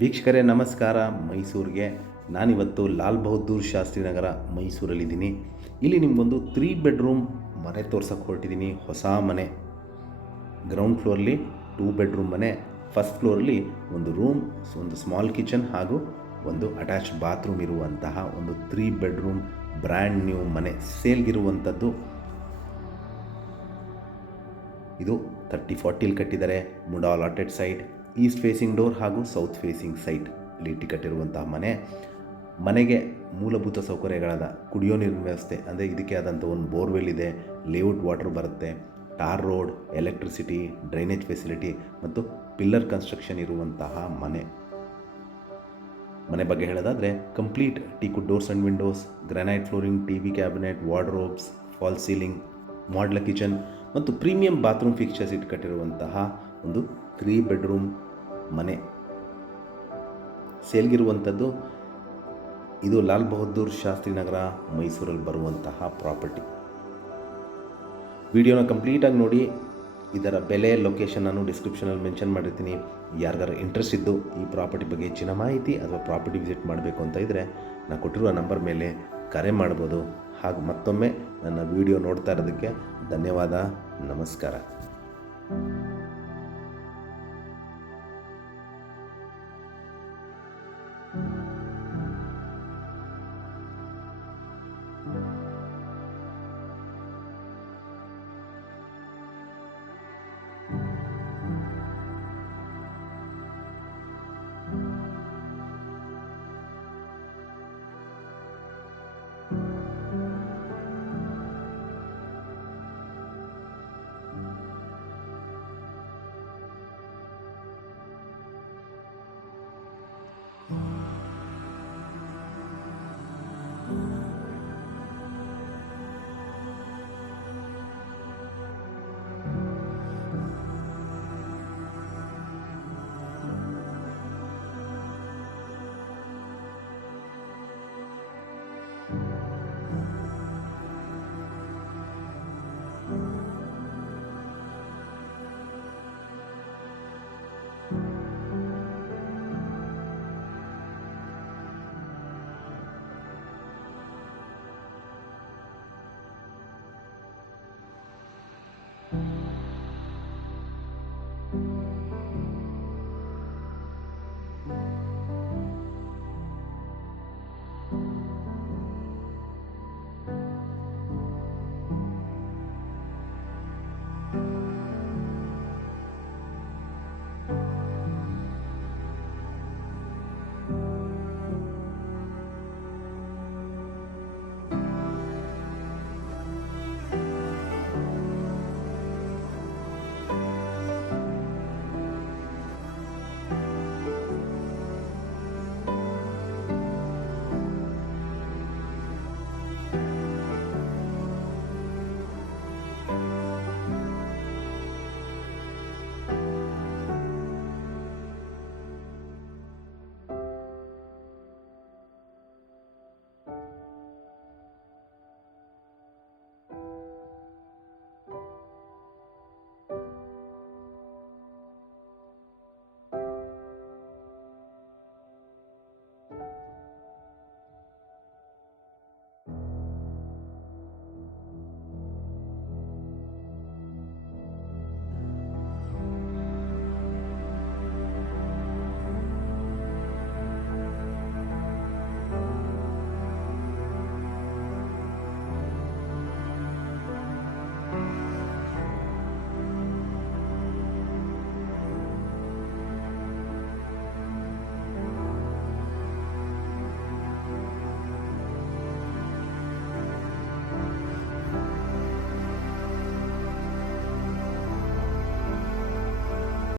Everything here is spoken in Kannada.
ವೀಕ್ಷಕರೇ ನಮಸ್ಕಾರ. ಮೈಸೂರಿಗೆ ನಾನಿವತ್ತು ಲಾಲ್ ಬಹದ್ದೂರ್ ಶಾಸ್ತ್ರಿ ನಗರ ಮೈಸೂರಲ್ಲಿದ್ದೀನಿ. ಇಲ್ಲಿ ನಿಮಗೊಂದು 3 ಬೆಡ್ರೂಮ್ ಮನೆ ತೋರ್ಸೋಕ್ಕೆ ಹೊರಟಿದ್ದೀನಿ. ಹೊಸ ಮನೆ. ಗ್ರೌಂಡ್ ಫ್ಲೋರ್ಲಿ 2 ಬೆಡ್ರೂಮ್ ಮನೆ. ಫಸ್ಟ್ ಫ್ಲೋರಲ್ಲಿ ಒಂದು ರೂಮ್, ಒಂದು ಸ್ಮಾಲ್ ಕಿಚನ್ ಹಾಗೂ ಒಂದು ಅಟ್ಯಾಚ್ಡ್ ಬಾತ್ರೂಮ್ ಇರುವಂತಹ ಒಂದು 3 ಬೆಡ್ರೂಮ್ ಬ್ರ್ಯಾಂಡ್ ನ್ಯೂ ಮನೆ ಸೇಲ್ಗಿರುವಂಥದ್ದು. ಇದು 30-40 ಕಟ್ಟಿದ್ದಾರೆ. ಮುಂಡ allotted site, east facing door ಹಾಗೂ ಸೌತ್ ಫೇಸಿಂಗ್ ಸೈಟ್ ಇಲ್ಲಿ ಕಟ್ಟಿರುವಂತಹ ಮನೆಗೆ ಮೂಲಭೂತ ಸೌಕರ್ಯಗಳಾದ ಕುಡಿಯೋ ನೀರಿನ ವ್ಯವಸ್ಥೆ, ಅಂದರೆ ಇದಕ್ಕೆ ಆದಂಥ ಒಂದು ಬೋರ್ವೆಲ್ ಇದೆ, ಲೇಔಟ್ ವಾಟರ್ ಬರುತ್ತೆ, tar road, electricity, drainage facility ಮತ್ತು ಪಿಲ್ಲರ್ ಕನ್ಸ್ಟ್ರಕ್ಷನ್ ಇರುವಂತಹ ಮನೆ ಬಗ್ಗೆ ಹೇಳೋದಾದರೆ complete teakwood doors and windows, granite flooring, TV cabinet, wardrobes, fall ceiling, modular kitchen ಮತ್ತು ಪ್ರೀಮಿಯಂ ಬಾತ್ರೂಮ್ ಫಿಕ್ಚರ್ಸ್ ಕಟ್ಟಿರುವಂತಹ ಒಂದು 3 ಬೆಡ್ರೂಮ್ ಮನೆ ಸೇಲ್ಗಿರುವಂಥದ್ದು. ಇದು ಲಾಲ್ ಬಹದ್ದೂರ್ ಶಾಸ್ತ್ರಿ ನಗರ ಮೈಸೂರಲ್ಲಿ ಬರುವಂತಹ ಪ್ರಾಪರ್ಟಿ. ವಿಡಿಯೋನ ಕಂಪ್ಲೀಟಾಗಿ ನೋಡಿ. ಇದರ ಬೆಲೆ, ಲೊಕೇಶನ್ ನಾನು ಡಿಸ್ಕ್ರಿಪ್ಷನಲ್ಲಿ ಮೆನ್ಷನ್ ಮಾಡಿರ್ತೀನಿ. ಯಾರಿಗಾರು ಇಂಟ್ರೆಸ್ಟ್ ಇದ್ದು ಈ ಪ್ರಾಪರ್ಟಿ ಬಗ್ಗೆ ಹೆಚ್ಚಿನ ಮಾಹಿತಿ ಅಥವಾ ಪ್ರಾಪರ್ಟಿ ವಿಸಿಟ್ ಮಾಡಬೇಕು ಅಂತ ಇದ್ದರೆ ನಾನು ಕೊಟ್ಟಿರುವ ನಂಬರ್ ಮೇಲೆ ಕರೆ ಮಾಡ್ಬೋದು. ಹಾಗೂ ಮತ್ತೊಮ್ಮೆ ನನ್ನ ವಿಡಿಯೋ ನೋಡ್ತಾ ಇರೋದಕ್ಕೆ ಧನ್ಯವಾದ. ನಮಸ್ಕಾರ.